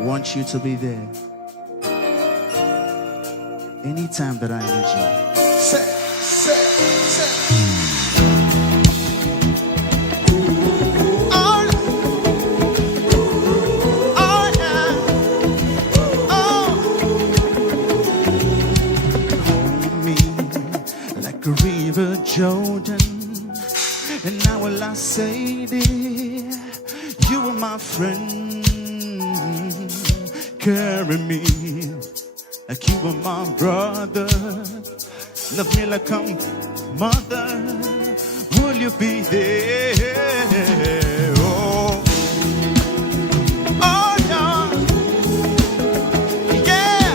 want you to be there anytime that I need you. Say. Oh, yeah. Oh. Hold me like a river Jordan, and now will I say, dear, you are my friend. Carry me like you were my brother. Love me like I'm mother. Will you be there? Oh, oh yeah, yeah.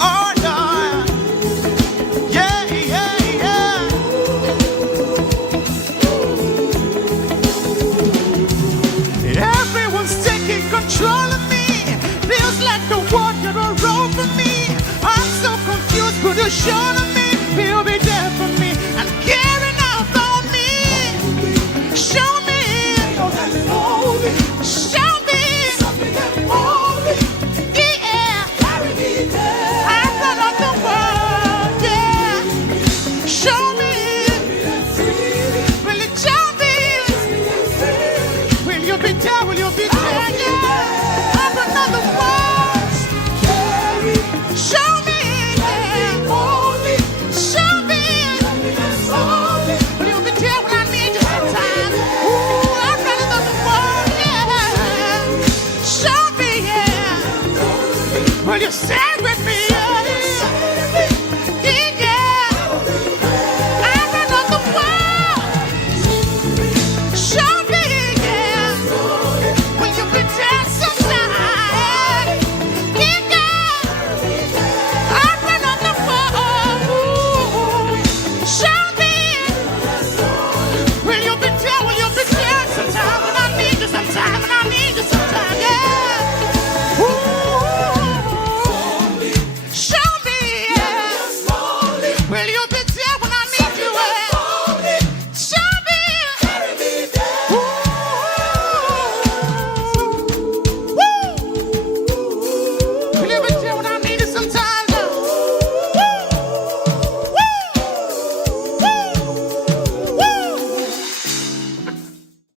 Oh, yeah, yeah, yeah. Everyone's taking control of me. Feels like the water all over me. I'm so confused, but you're sure